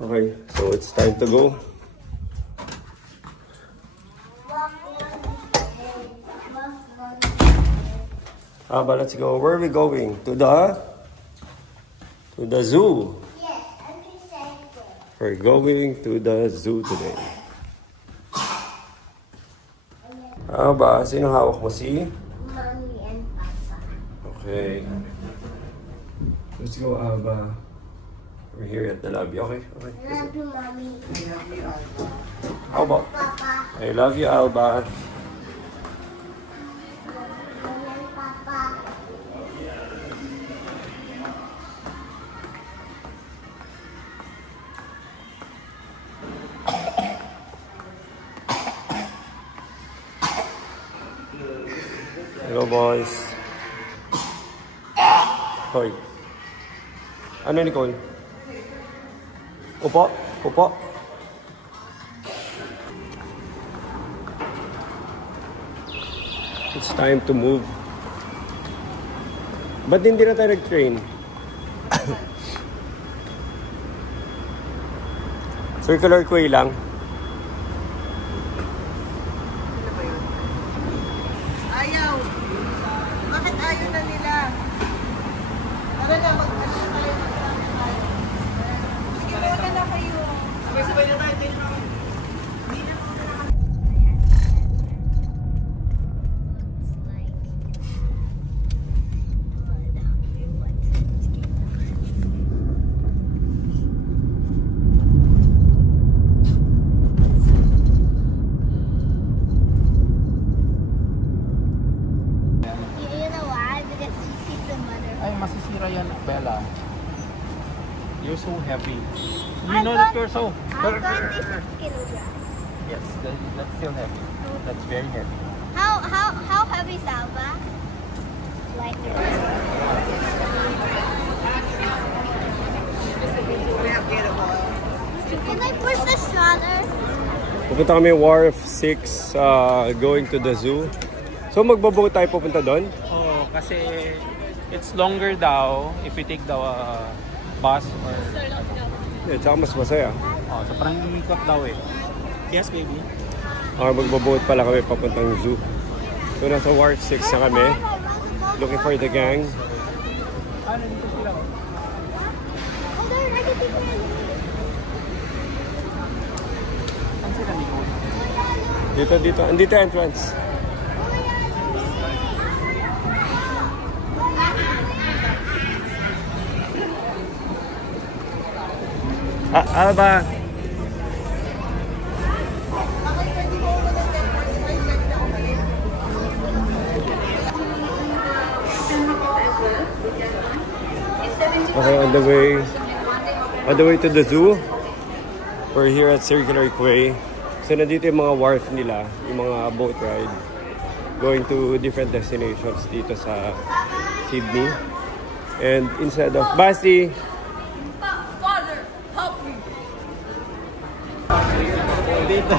Okay, so it's time to go. But let's go. Where are we going? To the zoo. Yes, I'm excited. We're going to the zoo today. Ba? Sino hawak mo? Si? Mommy and Papa. Okay. Let's go, Aba. We're here at the lobby. Okay, okay. I love you, Mommy. I love you, Alba. How about? Papa. I love you, Alba. Mommy and Papa. Hello, boys. Hoy. Ano, Nicole? Upo? Upo? It's time to move. Ba't hindi na tayo nag-train? Circular quay lang. Ayaw! Bakit ayaw na nila? Tara na, mag-alis tayo. Sige, muna na kayo. Sabay-sabay na tayo. Ay, masisira yan, Bella. You're so heavy. You know that you're so... I'm 26 kilograms. Yes, that's still heavy. That's very heavy. How heavy is Alba? Lighter. Can I push the stroller? Pupunta kami Wharf 6, going to the zoo. So magbaboat tayo pupunta doon? Oo, kasi it's longer daw if we take the bus or... Yeah, tsaka mas masaya. Oh, so parang ikot daw eh. Yes, baby. Magbaboat pala kami papuntang zoo. So nasa Wharf 6 na kami. Looking for the gang. Ano dito sila? Oh, they're ready to go. Saan sila, Nico? Dito. Andito entrance. Alba. Okay, on the way to the zoo. We're here at Circular Quay. So nandito yung mga wharf nila, yung mga boat ride going to different destinations dito sa Sydney. And instead of Basti, Father, help me! dito.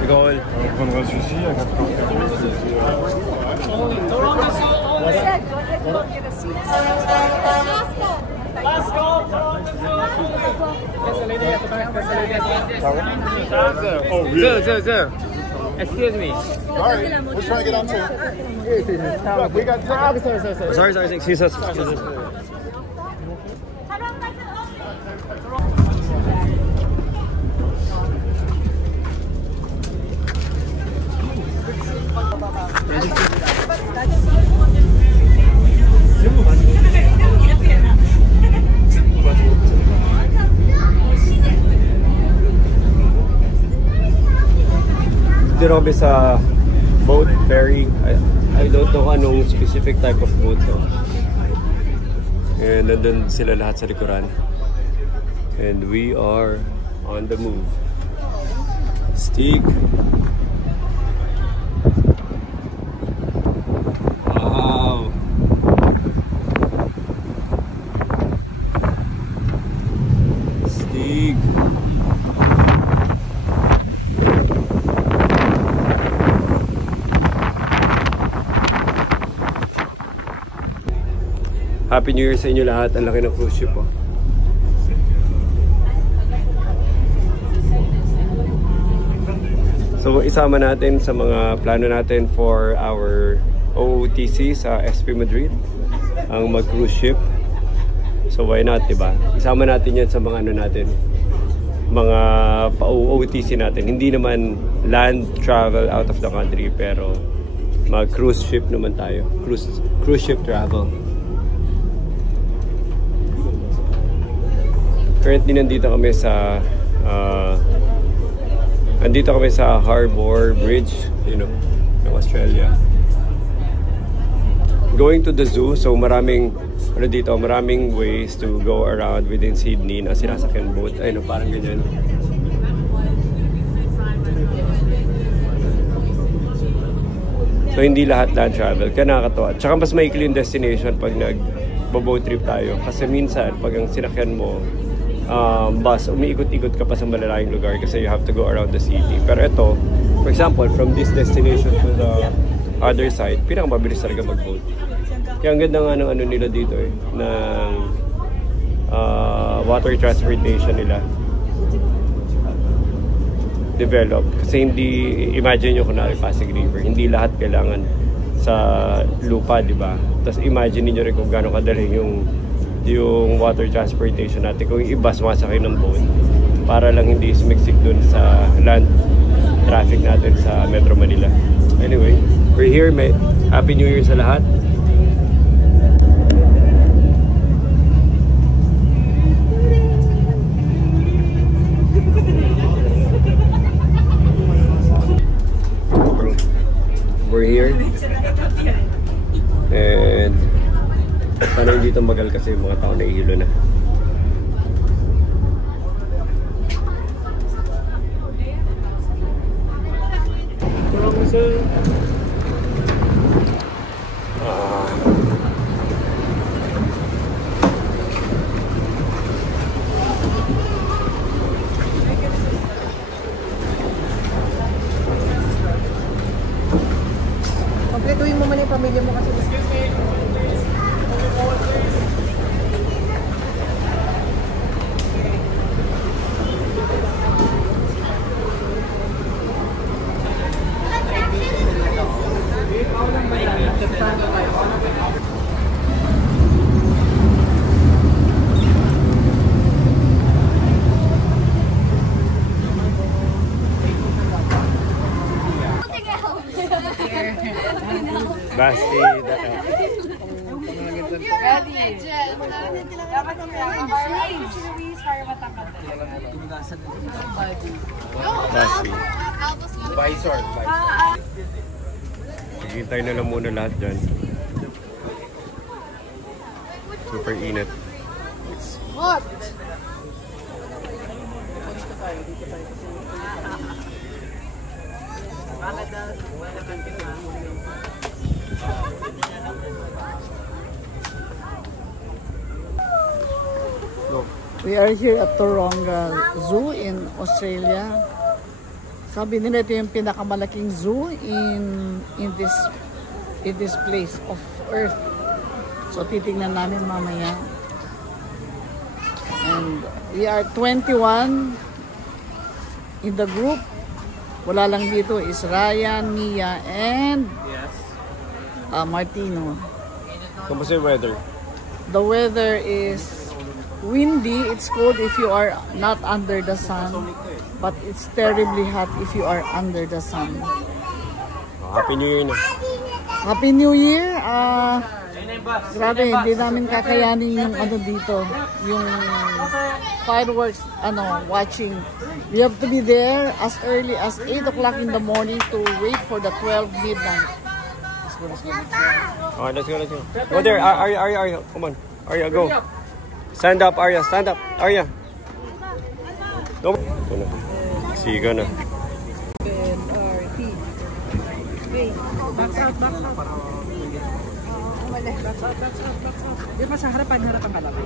Nicole. Oh, really? Sir. Excuse me. Sorry, we're trying to get on to Look, we got Sorry, excuse us. Dito kami sa boat ferry. I don't know anong specific type of boat to. And nandun sila lahat sa likuran. And we are on the move. Stick. Wow. Stick. Happy New Year sa inyo lahat. Ang laki ng cruise ship po. So isama natin sa mga plano natin for our OOTC sa SP Madrid ang mag-cruise ship. So why not, diba? Isama natin yan sa mga ano natin, mga pa-OOTC natin. Hindi naman land travel out of the country, pero mag-cruise ship naman tayo. Cruise ship travel. Currently nandito kami sa Harbour Bridge, you know, ng Australia. Going to the zoo, so maraming ways to go around within Sydney na sinasakyan boat. Ay no, parang ganyan. So hindi lahat land travel, kaya nakakatawa. Tsaka mas maikli yung destination pag nag-boat trip tayo. Kasi minsan, pag ang sinakyan mo bus, umiikot-ikot ka pa sa malalayong lugar kasi you have to go around the city. Pero ito, for example, from this destination to the other side, pinakamabilis talaga mag-boat. Kaya ang ganda nga ng ano nila dito eh, ng water transportation nila develop. Kasi hindi, imagine nyo kunwari Pasig River, hindi lahat kailangan sa lupa, di ba? Tapos imagine niyo rin kung gaano kadali yung water transportation natin. Kung iba sumasakay ng boat para lang hindi sumiksik dun sa land traffic natin sa Metro Manila. Anyway, we're here. Happy New Year sa lahat. We're here. And sana hindi tumagal kasi yung mga tao nahihilo na. Kompletuhin mo man yung pamilya mo kasi. Basti, Dapat yung para matangkad. Basti. Visor. Hintay na lang muna lahat dyan. Super init. It's hot! We are here at Taronga Zoo in Australia. Sabi nila ito yung pinakamalaking zoo in this place of Earth. So titingnan namin mamaya. And we are 21 in the group. Wala lang dito is Ryan, Mia, and Martino. Kamusta yung weather? The weather is windy. It's cold if you are not under the sun, but it's terribly hot if you are under the sun. Happy New Year na. Happy New Year! Grabe, hindi namin kakayanin yung ano dito, yung fireworks watching. We have to be there as early as 8 o'clock in the morning to wait for the 12 midnight. Let's go. Alright, let's go. Go there, Arya, come on. Arya, go. Stand up, Arya. Stand up, Arya. Go. Siga na. Back out. Di ba sa harapan ka lang?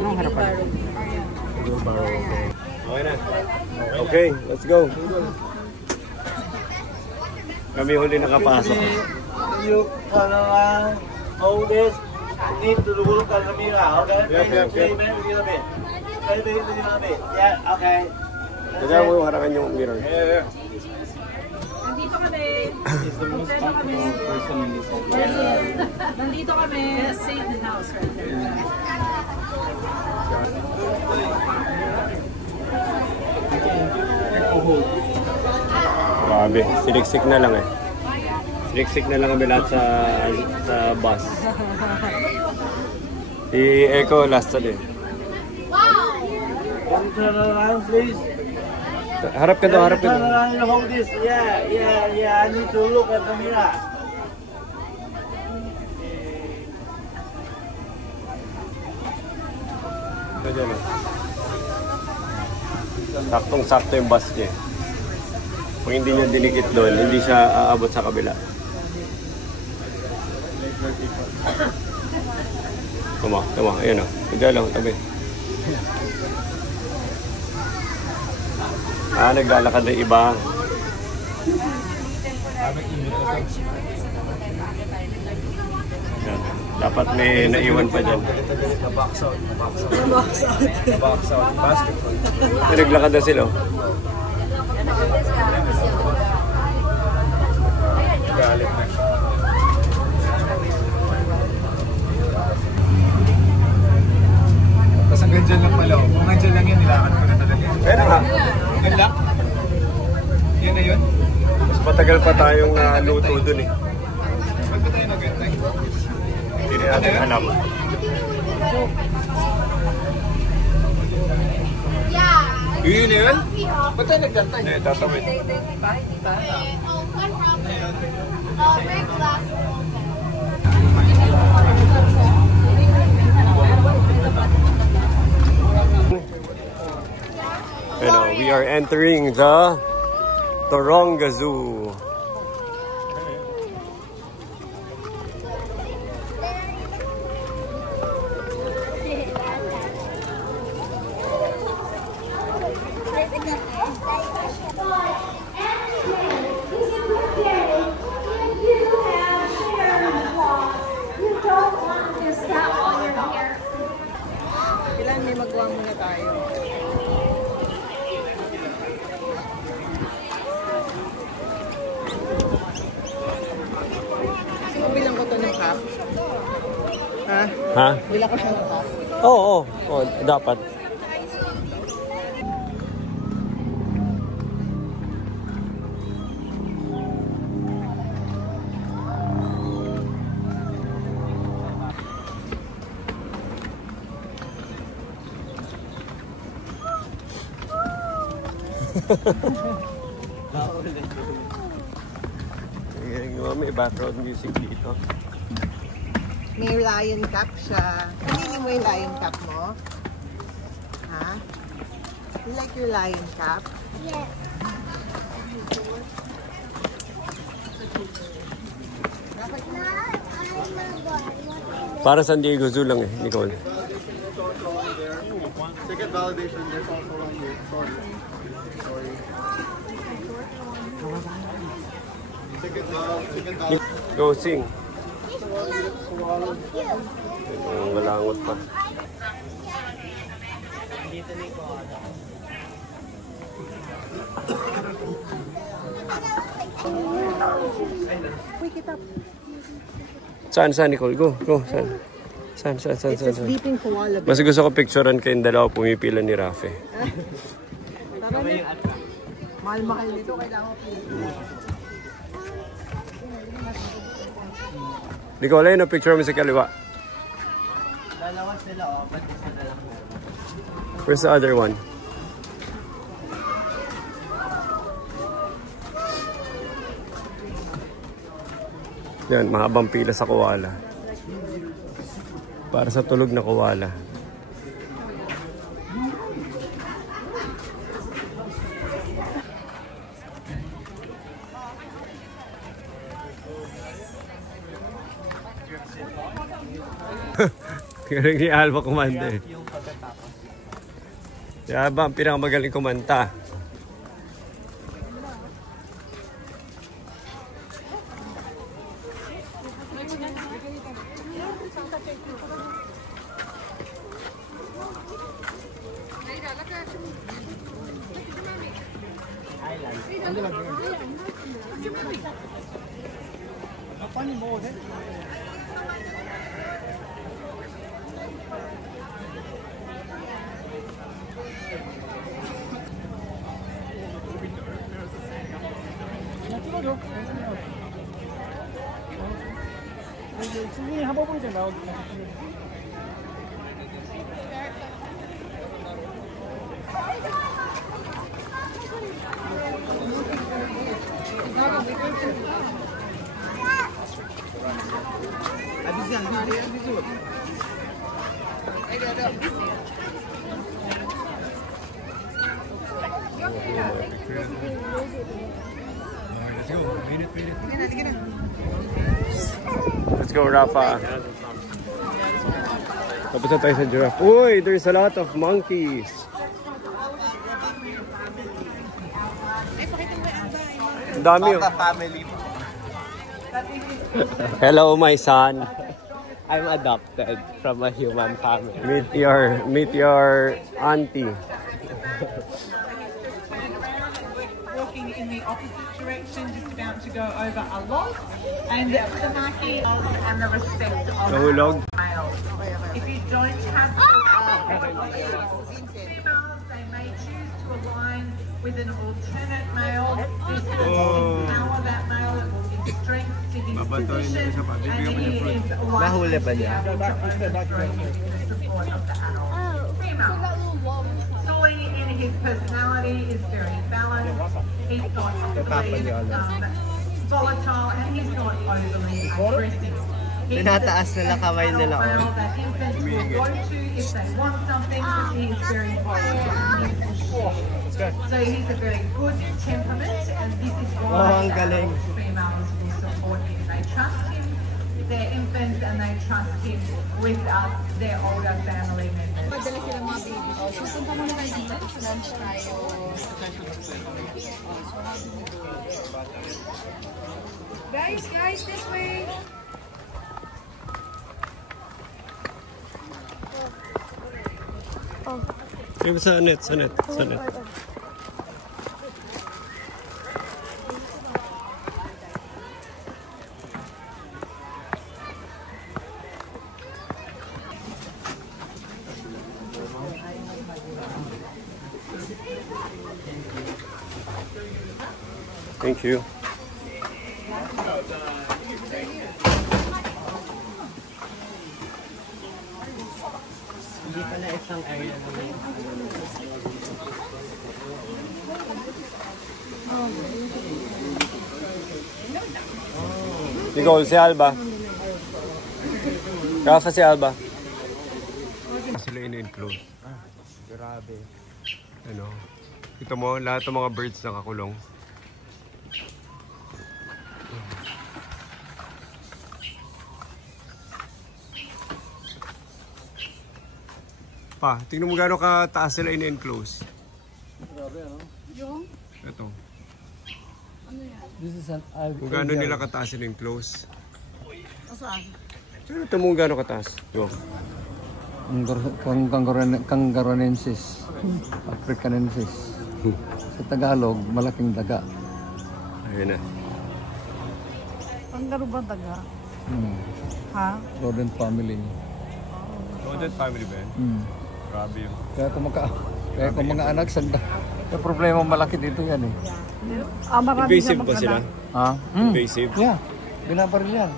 Anong harapan? Okay na. Okay, let's go. Kami huli nakapasok. You oldest Need to look at the mirror, okay? Maybe a little bit. Maybe a little bit. Yeah, okay. Kaya mo yung harangan yung mirror. Nandito kami. He's the most comfortable person in this whole place. Nandito kami. Save the house right there. Grabe, siliksik na lang eh. Siliksik na lang kami lahat sa bus. Si Echo last din. Can you turn around, please? Harap ka daw, harap ka Turn daw. around and hold this. Yeah. I need to look at the mirror. Ganyan eh. Saktong-sakto yung bus niya. Kung hindi niya dinikit doon, hindi siya aabot sa kabila. Tama, ayun o. Kaya lang, tabi. Naglalakad na iba. Yan. Dapat may naiwan pa dyan. Box out. Basketball. May naglakad na sila. Galit na siya. Tapos hanggang dyan lang pala. Kung hanggang lang yan, nilakad ko na talaga. Kaya nga. Hanggang lang? Yan na yun? Mas matagal pa tayong naluto dun eh. Ba't ba tayo nagantay? Hindi na natin alam. Yun na yun? Ba't tayo nagantay? Eh, tatawid. We are entering the Taronga Zoo. Kailan may magawa muna tayo? Bilang ko to ng cup. Ha? Bilang ko siya ng cup. Oo, dapat. May background music dito. May lion cup siya. Pinili mo yung lion cup mo? Ha? You like your lion cup? Yes. Para San Diego Zoo lang eh, Nicole. Second validation, there's also one here. Sorry. Second validation. Go sing. Malangot pa. Saan, Nicole? Go, saan? Saan? It's sleeping koala. Mas gusto ko picturean kayong dalawa pumipila ni Rafe. Mahal-mahal nito, kailangan ko. Nicole, ayun, picture mo sa kaliwa. Dalawa sila, ba't isa na lang? Where's the other one? Yan, mahabang pila sa koala. Para sa tulog na koala. Galing ni Alba kumanta eh. Kaya ba ang pinakamagaling kumanta? Let's go, Rafa. Tapos na tayo sa giraffe. Uy, there's a lot of monkeys. Ang dami oh. Family. Hello, my son. I'm adopted from a human family. Meet your auntie. Walking in the opposite direction, just about to go over a log, and the marking and the respect of Nahulog. males. If you don't have females, they may choose to align with an alternate male. This will empower that male, it will give strength to his position, and he is likely to be able to overthrow with the support of the adult female. Sully in his personality is very balanced. He's not overly volatile, and he's not overly aggressive. Tinataas nila kamay nila. That infants will go to if they want something, because he is very positive. So he's a very good temperament, and this is why adult females will support him. They trust him, their infants, and they trust him with their older family members. Padala sila mga babies. Susunta muna tayo dito. Lunch tayo. Guys, this way. Yung sa net. Thank you. Hindi pala isang area naman. Nicole, si Alba. Rafa, si Alba. Sila in-enclose. Grabe. Ano? Ito mo, lahat ng mga birds nakakulong. Pa, tingnan mo gano'ng kataas sila in-enclose. Grabe, ano? Yung? Ito. Ano yan? This is an Kung gano'n nila kataas in-enclose. Saan? Ito mo gano'ng kataas. Yo. Kangaronensis. Africanensis. Sa Tagalog, malaking daga. Ayun na. Kangaroo ba daga? Ha? Rodent family. Rodent family ba yan? Grabe yun. Kaya kung mga anak, may problema malaki dito yan eh. Invasive ba sila? Ha? Invasive? Yeah, binabaril yan.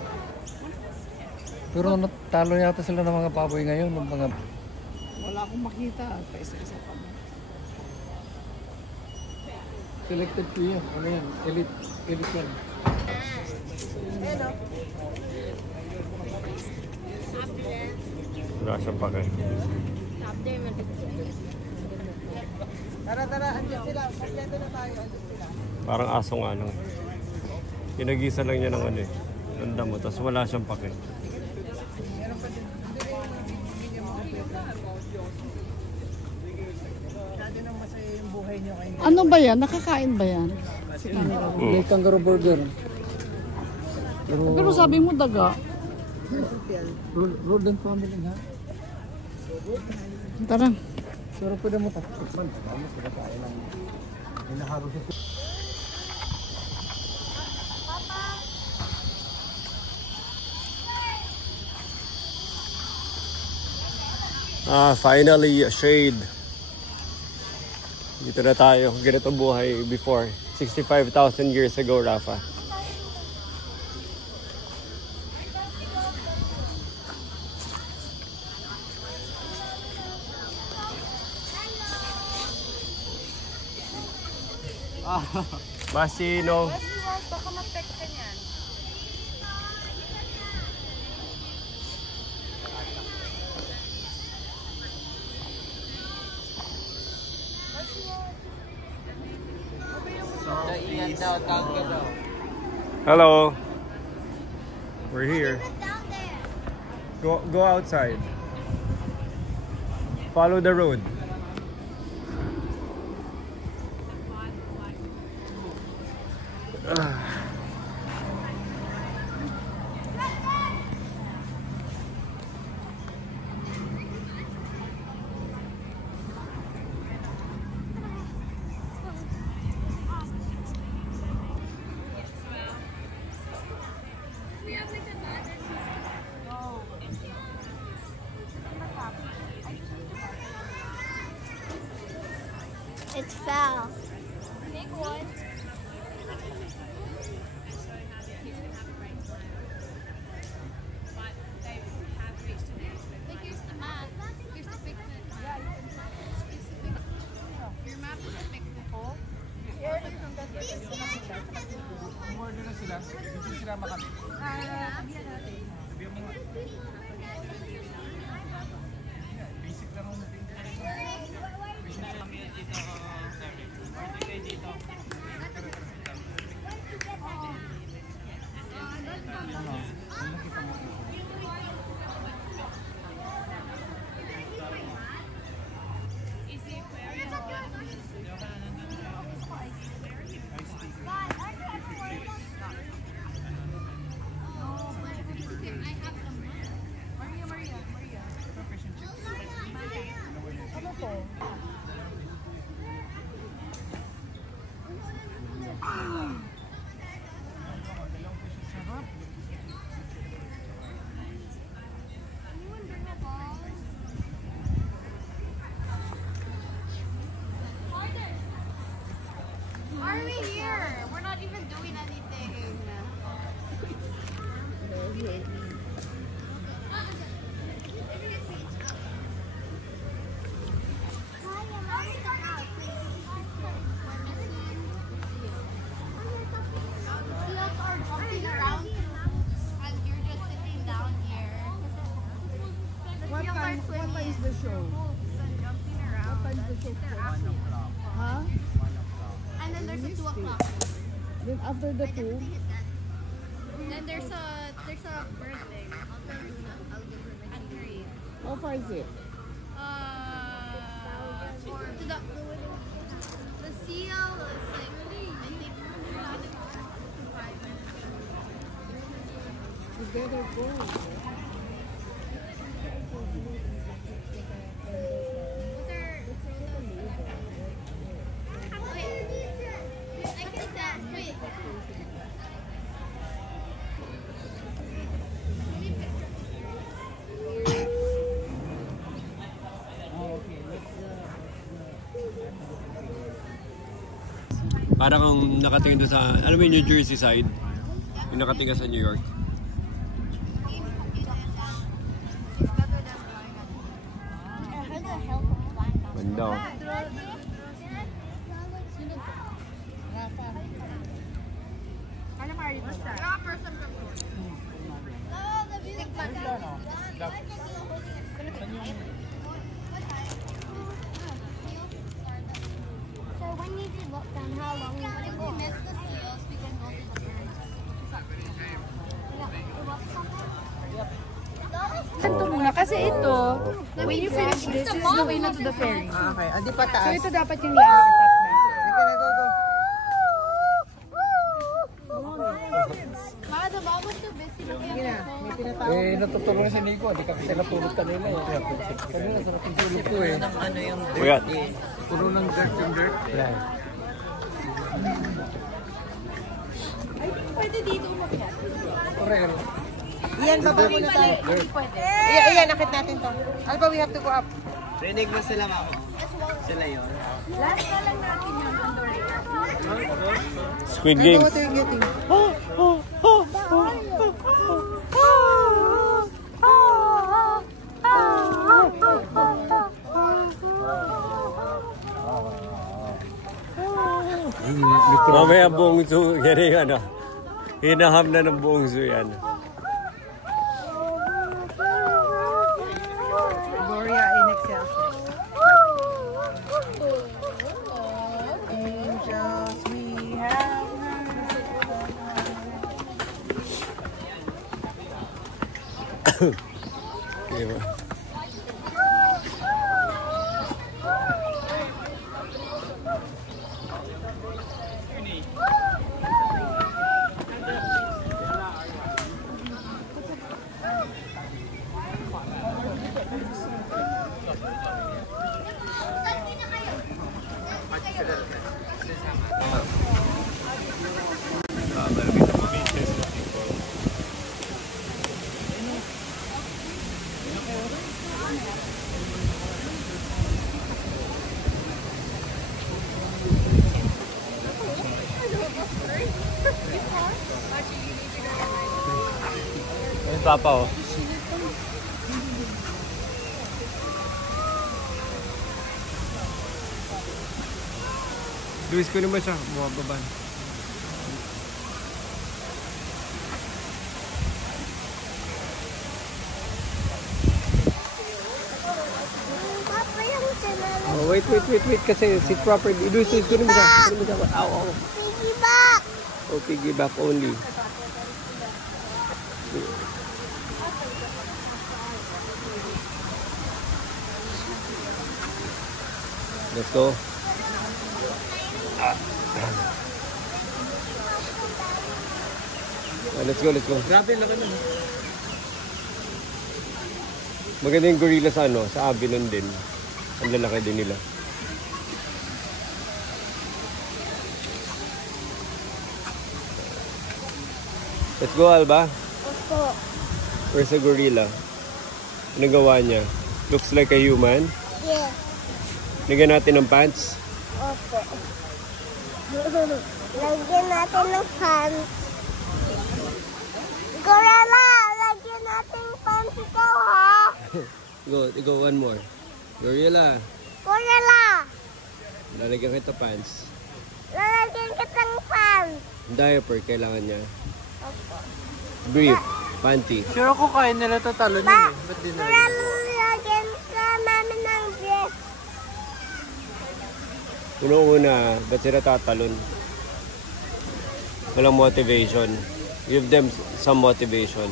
Pero talo yata sila ng mga baboy ngayon. Ng mga... Wala akong makita. Paisa-isa pa. Selected to yan. Ano yan? Elite yan. Wala siyang pakay. Tara, andyan sila. Kompleto na tayo. Parang aso nga lang. Kinagisa lang niya ng ano eh. Ng damo. Tapos wala siyang pakay. Ano ba yan? Nakakain ba yan? May kangaroo burger. Pero sabi mo daga. Rodent family ha? Tara. Pero pwede mo takpan. Finally, a shade. Dito na tayo. Ganito buhay before. 65,000 years ago, Rafa. Masino. Baka ma-pek ka niyan. Hello. We're here. Down there. Go outside. Follow the road. It's foul. Big one. Like, here's the map. Here's the picnic. Yeah, you can your map is the picnic hole. Order na sila. Hindi sila makabit. Basic lang ang natin. Are we here? We're not even doing anything. Seals are jumping around and you're just sitting down here. What time is the show? Jumping around. What time is the show? Huh? And then there's a 2 o'clock. Then after the 2? Then there's a bird thing. At 3. How far is it? To the seal is like, I think, 5 minutes. You better go. I get that. Wait. Para kang nakatingin doon sa, alam mo yung New Jersey side? Yung nakatingin sa New York. Banda. So when you did lockdown, how long was it? If we miss the seals, we can go to the birds. Ito muna kasi ito, when you finish this is the way na to the ferry. Okay, adi pa So taas. ito dapat yung last step na. Ma, the mom was too busy looking at her phone. Eh, natutulong si Nico. Hindi kasi natulog kanila eh. Kanina sarap yung tulog ko eh. Kuya. Puno ng dirt yung dirt. Yeah. Pwede dito umakyat. Correct. Iyan, baba muna tayo. Iyan, nakit natin to. Alba, we have to go up. Rinig mo sila, mama. Sila yun. Last na lang natin yung underrated. Squid Game. What are you getting? Mamaya buong zoo, yan yung ano. Hinaham na ng buong zoo yan. Gloria in excelsis. Angels, we have Diba? Papa, oh. Luis, kunin mo siya. Bumababan. Oh, wait. Kasi sit properly. Luis, kunin mo siya. Kunin mo siya. Ow. Piggyback. Oh, piggyback only. Let's go. Let's go. Grabe, laki nun. Maganda yung gorilla sa ano, sa Avalon din. Ang lalaki din nila. Let's go, Alba. Opo. Where's the gorilla? Anong gawa niya? Looks like a human. Yes. Lagyan natin ng pants. Opo. Lagyan natin ng pants. Gorilla! Lagyan natin ng pants ikaw, ha? Go, one more. Gorilla. Gorilla! Lalagyan kita pants. Lalagyan kitang pants. Diaper, kailangan niya. Opo. Brief. Panty. Sure ako kaya nila tatalo nun eh. Ba't di na? Lagyan ka namin ng dress. Una, ba't sila tatalon? Walang motivation. Give them some motivation.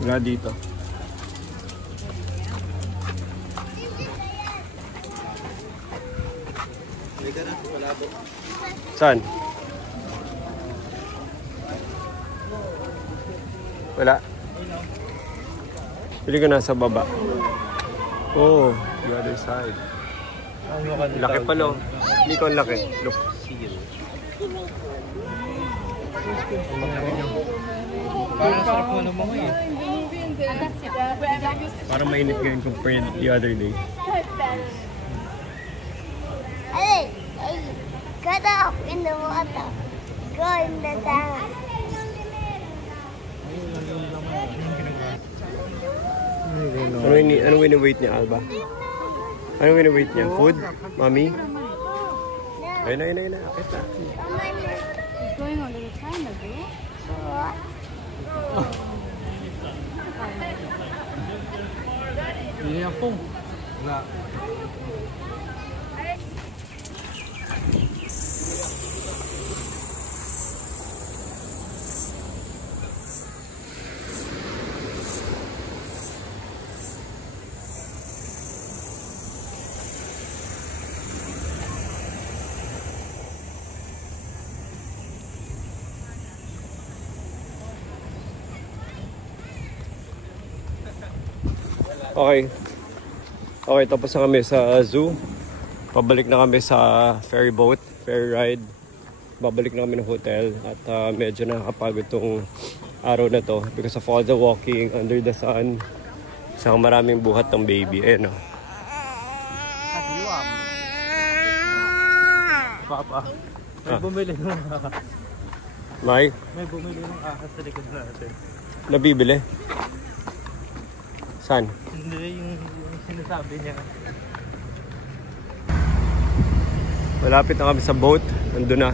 Wala dito. Saan? Wala. Pili ka nasa baba. Oh, the other side. Laki pa, no? Hindi ko ang laki. Look. Parang sarap mo naman eh. Parang mainit ngayon compared the other day. Hey, get up in the water. Go in the sand. Ano wini-wait niya, Alba? Ano wini-wait niya? Food? Mommy? Ayun na. Akit na. It's going on the time ago. What? Hindi ako. Wala. Okay. Okay, tapos na kami sa zoo. Pabalik na kami sa ferry ride. Babalik na kami ng hotel. At medyo nakakapagod itong araw na to because of all the walking under the sun. Saka maraming buhat ng baby. Ayan o. Papa, may bumili ng May bumili ng ahas sa likod natin. nabibili? Saan? Hindi, yung sinasabi niya. Malapit na kami sa boat. Nandun na.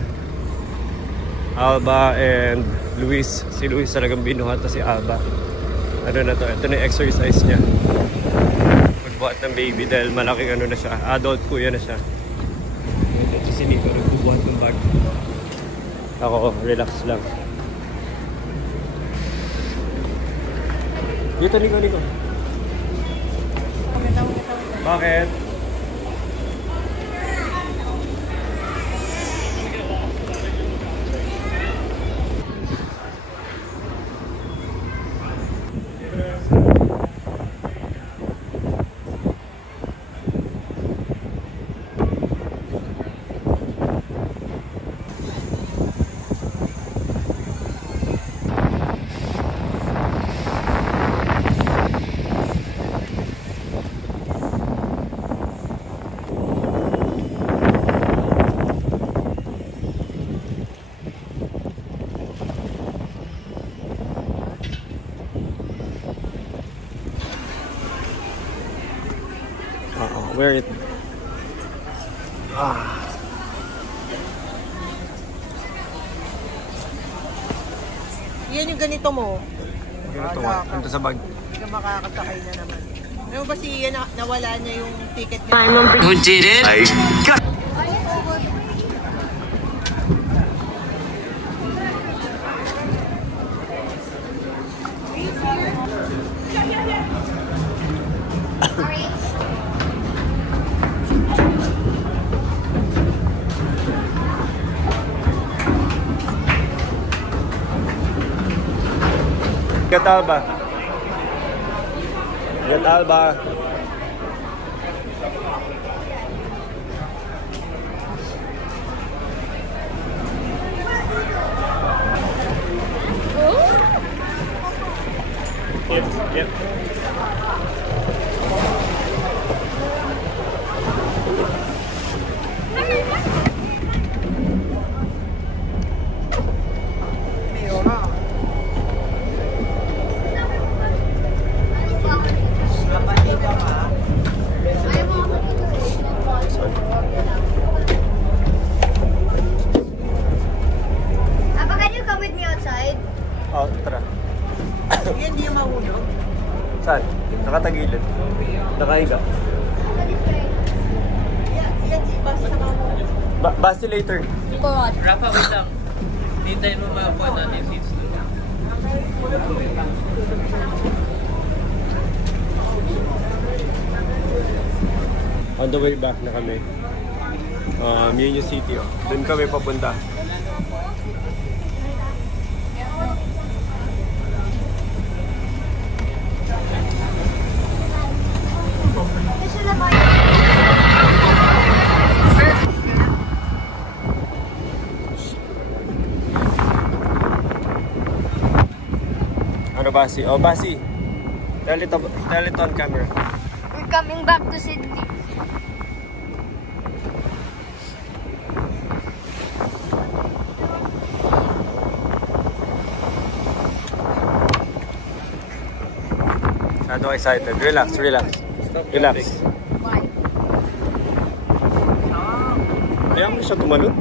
Alba and Luis. Si Luis talagang binuhat na si Alba. Ano na to? Ito na yung exercise niya. Magbuhat ng baby dahil malaking ano na siya. Adult kuya na siya. Ito si Nico. Nagbubuhat ng bag. Ako, relax lang. Dito, Nico. Bakit? Where it? Yan yung ganito mo. Ganito nga. Ganito sa bag. Hindi ka makakasakay na naman. Ano ba si Ian nawala niya yung ticket niya? Who did it? Get Alba. Get Alba. Yep. Oh, tara. Yan, hindi yung mahulog. Saan? Nakatagilid. Nakahiga. Yan, si basta sa mahulog. Basti later. Rafa, wait lang. Hintayin mo makakuha natin yung seats doon. On the way back na kami. Yun yung city. Oh. Doon kami papunta. Ano Basi? Oh Basi, tell it on camera. We're coming back to Sydney. Masyado excited. Relax. Relax. Why? Ayaw mo siya tumalon?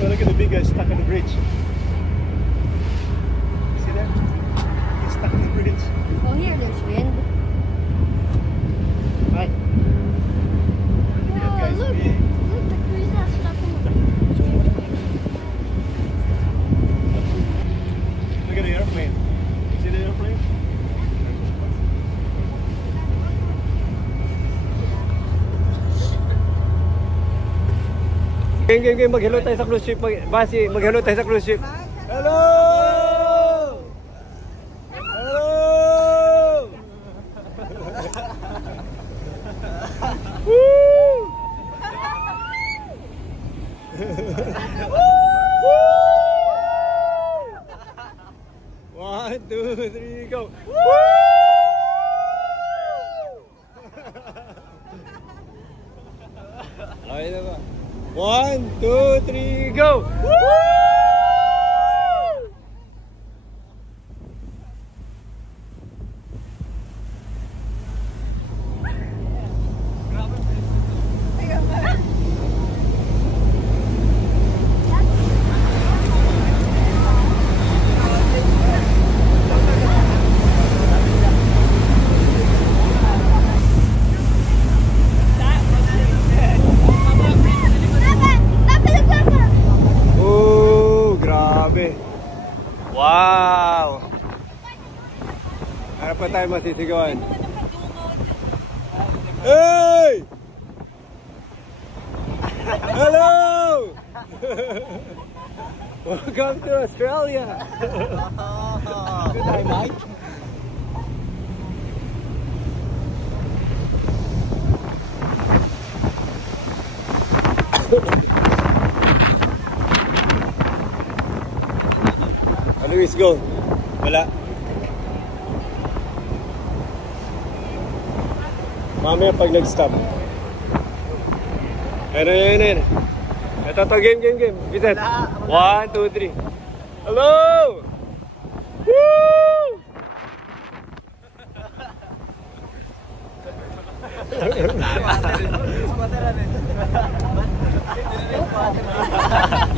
Look at the big guy stuck on the bridge. See that? He's stuck on the bridge. Oh, here there's wind. Right. Oh, look. Game. Mag-hello tayo sa cruise ship. Basi, mag-hello tayo sa cruise ship. Hello! Hello! Woo! 1, 2, 3, go! Woo! Okay na ba? 1, 2, 3, go! Woo! Wow! Ano pa tayo masisigawan? Hey! Hello! Welcome to Australia! Good day, Mike. Luis, go. Wala. Mamaya pag nag-stop. Ayun. Ito, game. Biset. 1, 2, 3. Hello! Woo!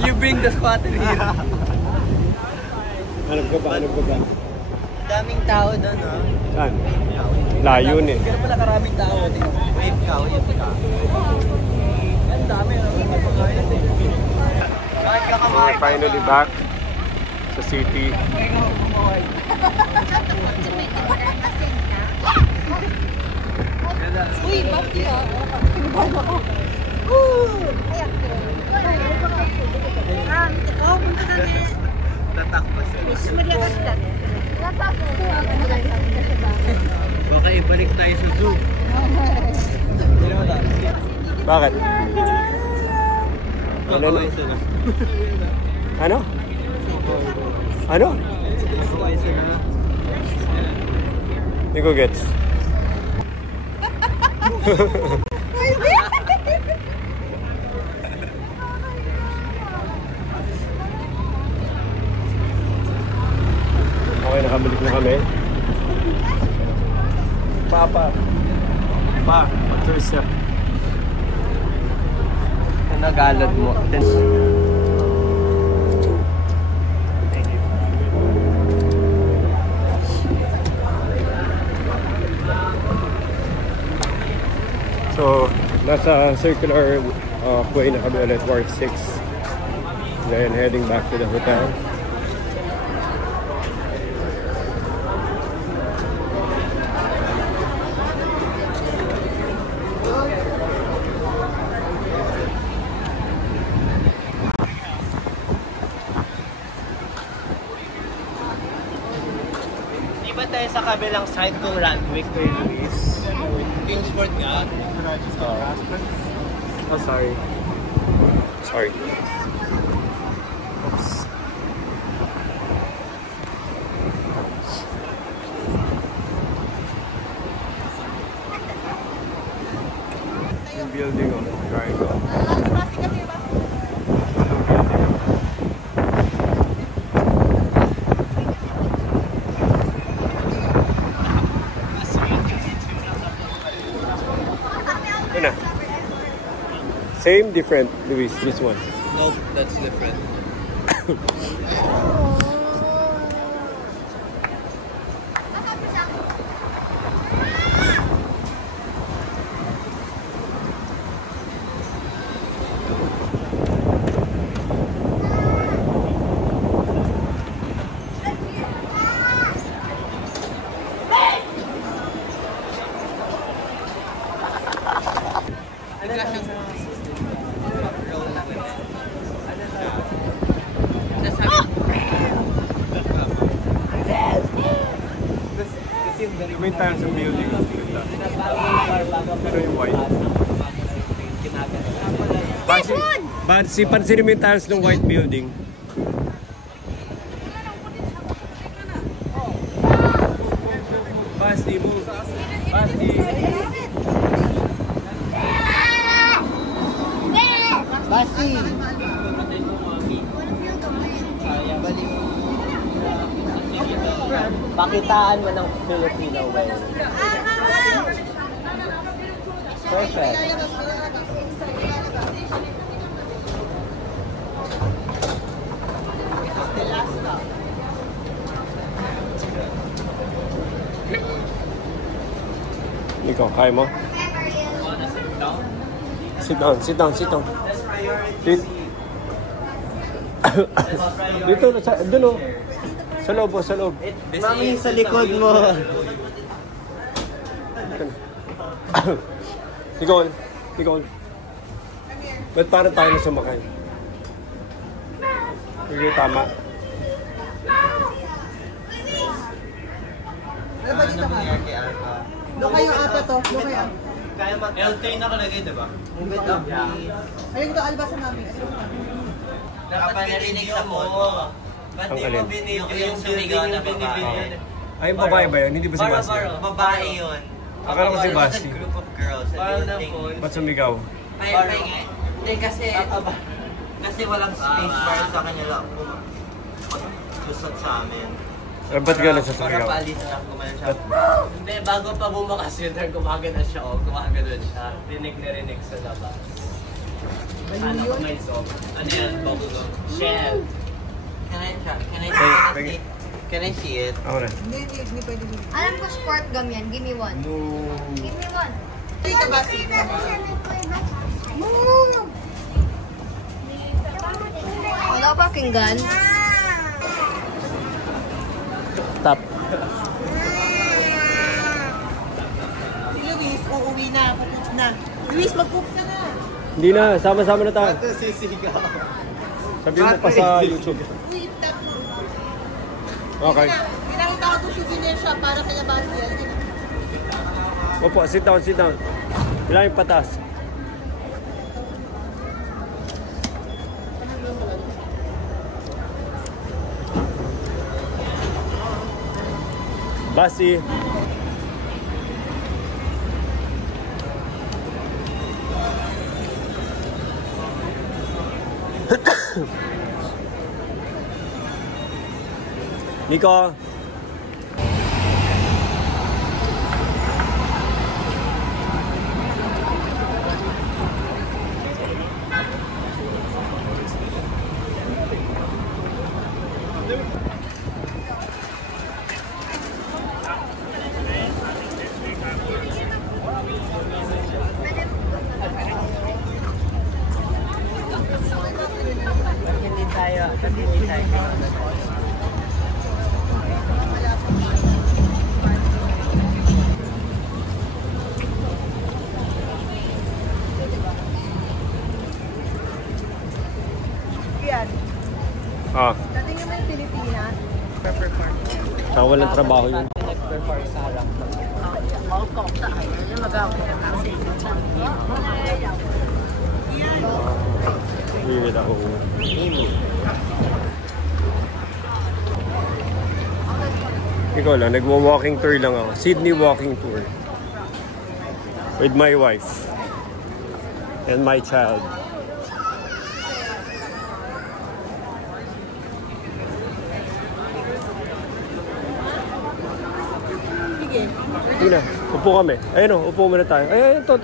You bring the squatter here. Hanap ka ba? Daming tao doon, ha? Saan? Layo eh. Kaya pala karaming tao. Wave cow, yun ka. Ang dami, We're finally back sa city. Uy, bakit yan? Pinabahan ako. Punta kami. Tatakpas. Sumalia ka sila. Baka ibalik tayo sa zoo. Bakit? Ano? Hindi ko gets. Okay, nakabalik na kami. Pa, mag-tourist na. Nagalad mo. So, nasa circular way na kami ulit, Wharf 6. Then heading back to the hotel. Iba tayo sa kabilang side kung Randwick or Luis. Kingsford nga. Oh, sorry. Yung building of triangle. Same, different, Luis, this one. Nope, that's different. yung tiles ng building. Pero yung white. Pansinin mo yung tiles ng white building. Basti mo. Basti. Basti. Pakitaan mo ng Filipino way. Perfect. Ikaw, kaya mo? Sit down, sit down, sit down. Dito, doon o. Sa loob, sa loob. Mami, sa likod mo. Ikaw, ikaw. Ba't parang tayo na sumakay? Sige, tama. Ano ba dito ka? Loka yung ata to. Loka yung Kaya L3 nakalagay, diba? Move it up. ayun to, alba sa namin. Dapat narinig sa phone. Ba't di mo binigyan yung sumigaw na babae? Ay, babae ba yun? Hindi ba si Basti? Babae yun. Akala ko si Basti. A group of girls. Ba't sumigaw? Hindi kasi walang space para sa kanya lang. Kusot sa amin. Eh, ba't gano'n siya sumigaw? Para paalis na kumain siya. Hindi, bago pa bumakas yun, gumagana siya o gumagana siya. Rinig sa labas. Sana ko may sob. Ano yan? Bubble shell. Can I see it? Ako na. Hindi pwede. Alam ko sport gum yan. Give me one. No. Give me one. Hindi ka ba Wala pa pakinggan. Stop. Si Luis, uuwi na. Papuch na. Luis, mag-poop ka na. Hindi na, sama-sama na tayo. Ito sisigaw. Sabihin mo pa sa YouTube. Uy, tap mo. Okay. Pinakita ko itong souvenir siya para kay Basti. Opo, sit down, sit down. Ilang yung patas. Basti. Nico. Ah. Dating naman yung Pilipinas. Saka walang trabaho yun. Nag-perform sa harap. Vivid ako. Ikaw lang, nagwa-walking tour lang ako. Sydney walking tour. With my wife. And my child. Sige na, upo kami. Ayun o, upo muna tayo. Ayun, ito.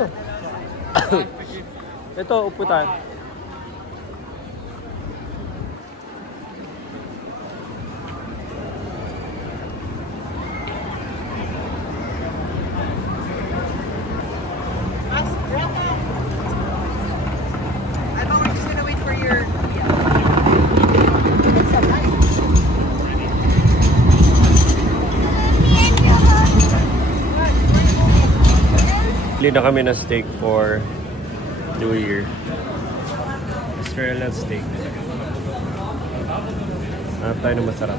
Ito, upo tayo. Bili na kami ng steak for New Year. Australian steak. Hanap tayo ng masarap.